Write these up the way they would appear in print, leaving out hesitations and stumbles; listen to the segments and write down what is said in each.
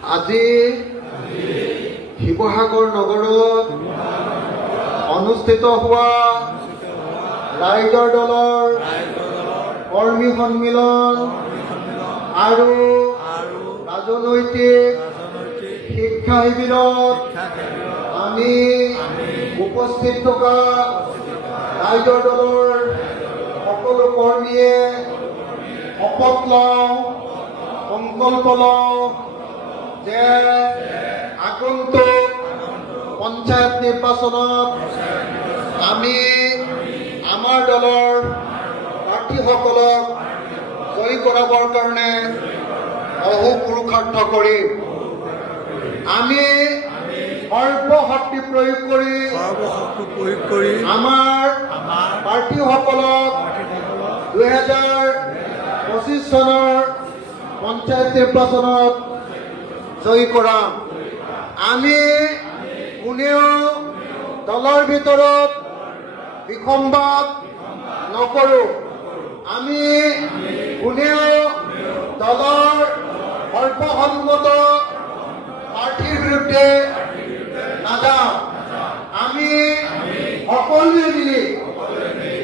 আজি শিৱসাগৰ নগৰত অনুষ্ঠিত হোৱা ৰাইজৰ দলৰ কৰ্মী সন্মিলন আৰু ৰাজনৈতিক শিক্ষা শিবিৰত আমি উপস্থিত থকা ৰাইজৰ দলৰ সকলো কৰ্মীয়ে শপত লওঁ, সংকল্প লওঁ যে আগন্তুক পঞ্চায়ত নিৰ্বাচনত আমি আমাৰ দলৰ প্ৰাৰ্থীসকলক জয়ী কৰাবৰ কাৰণে অহোপুৰুষাৰ্থ কৰিম। আমি সৰ্বশক্তি প্ৰয়োগ কৰি আমাৰ প্ৰাৰ্থীসকলক 2025 চনৰ পঞ্চায়ত নিৰ্বাচনত জয়ী কৰাম। আমি কোনেও দলৰ ভিতৰত বিসম্বাদ নকৰোঁ। আমি কোনেও দলৰ সৰ্বসন্মত প্ৰাৰ্থীৰ বিৰুদ্ধে নাযাওঁ। আমি সকলোৱে মিলি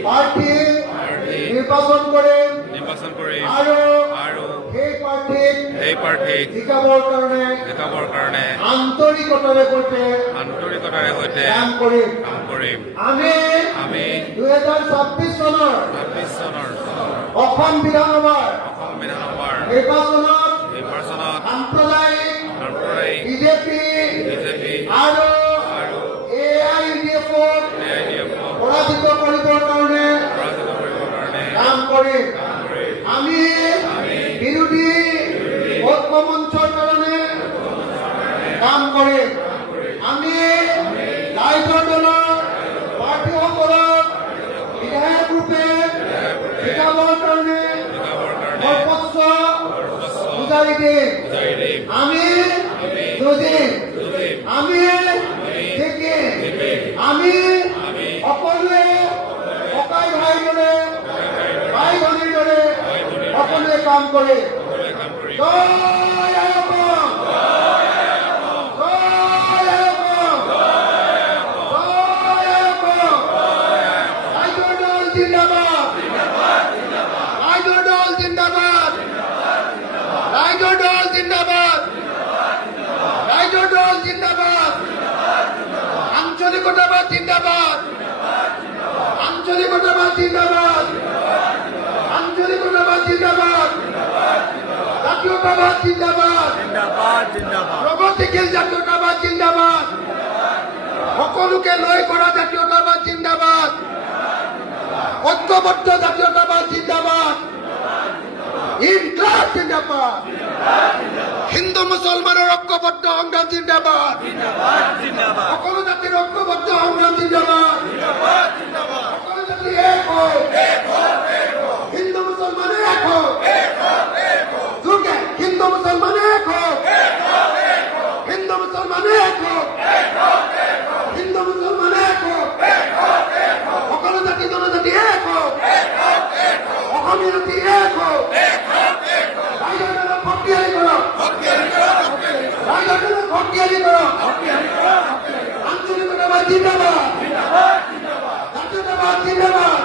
প্ৰাৰ্থী নিৰ্বাচন কৰিম আৰু সেই প্ৰাৰ্থীক জিকাবৰ কাৰণে আন্তৰিকতাৰে সৈতে কাম কৰিম। আমি 2026 চনৰ অসম বিধানসভাৰ নিৰ্বাচনত সাম্প্ৰদায়িক বিজেপি আৰু AIUDF পৰাজিত কৰিবৰ কাৰণে কাম কৰিম। আমি বিৰোধী ঐক্য মঞ্চৰ কাৰণে কাম কৰিম। আমি ৰাইজৰ দলৰ প্ৰাৰ্থীসকলক বিধায়ক ৰূপে জিকাবৰ কাৰণে সৰ্বোচ্চ গুজাৰি দিম। আমি যুঁজিম, আমি জিকিম। আমি সকলোৱে ককাই ভাইৰ দৰে, ভাই ভনীৰ দৰে সকলোৱে কাম কৰে। জয় অসম, জয় অসম, জয় অসম। ৰাইজৰ দল জিন্দাবাদ, ৰাইজৰ দল জিন্দাবাদ, ৰাইজৰ দল জিন্দাবাদ, ৰাইজৰ দল জিন্দাবাদ, আঞ্চলিকতাবাদ জিন্দাবাদ, আঞ্চলিকতাবাদ জিন্দাবাদ, আঞ্চলিকতাবাদ জিন্দাবাদ, জাতীয়তাবাদ জিন্দাবাদ, প্ৰগতিশীল জাতীয়তাবাদ জিন্দাবাদ, সকলোকে লৈ কৰা জাতীয়তাবাদ জিন্দাবাদ, ঐক্যবদ্ধ জাতীয়তাবাদ জিন্দাবাদ, ইনকলাব জিন্দাবাদ, হিন্দু মুছলমানৰ ঐক্যবদ্ধ সংগ্ৰাম জিন্দাবাদ, সকলো জাতিৰ ঐক্যবদ্ধ সংগ্ৰাম জিন্দাবাদ, সকলো জাতি এক হওক, হিন্দু মুছলমানে এক হওক, যোগে হিন্দু মুছলমানে এক হওক, হিন্দু মুছলমানে এক হওক, হিন্দু মুছলমানে এক হওক, সকলো জাতি জনজাতি এক হওক, অসমীয়া জাতি এক হওক। ৰাইজৰ দলক শক্তিশালী কৰক, ৰাইজৰ দলক শক্তিশালী কৰক। আঞ্চলিকতাবাদ জিন্দাবাদ, জাতীয়তাবাদ জিন্দাবাদ।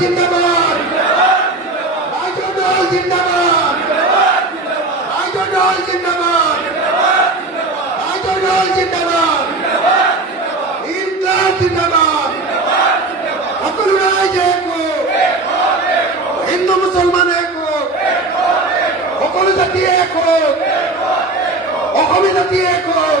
জিন্দাবাদ, রাইজর দল জিন্দাবাদ, রাইজর দল জিন্দাবাদ, রাইজর দল জিন্দাবাদ, ইনকলাব জিন্দাবাদ। সকল রাইজ এক হোক, হিন্দু মুসলমান এক হোক, সকল জাতি এক হোক, অসমীয়া জাতি এক হোক।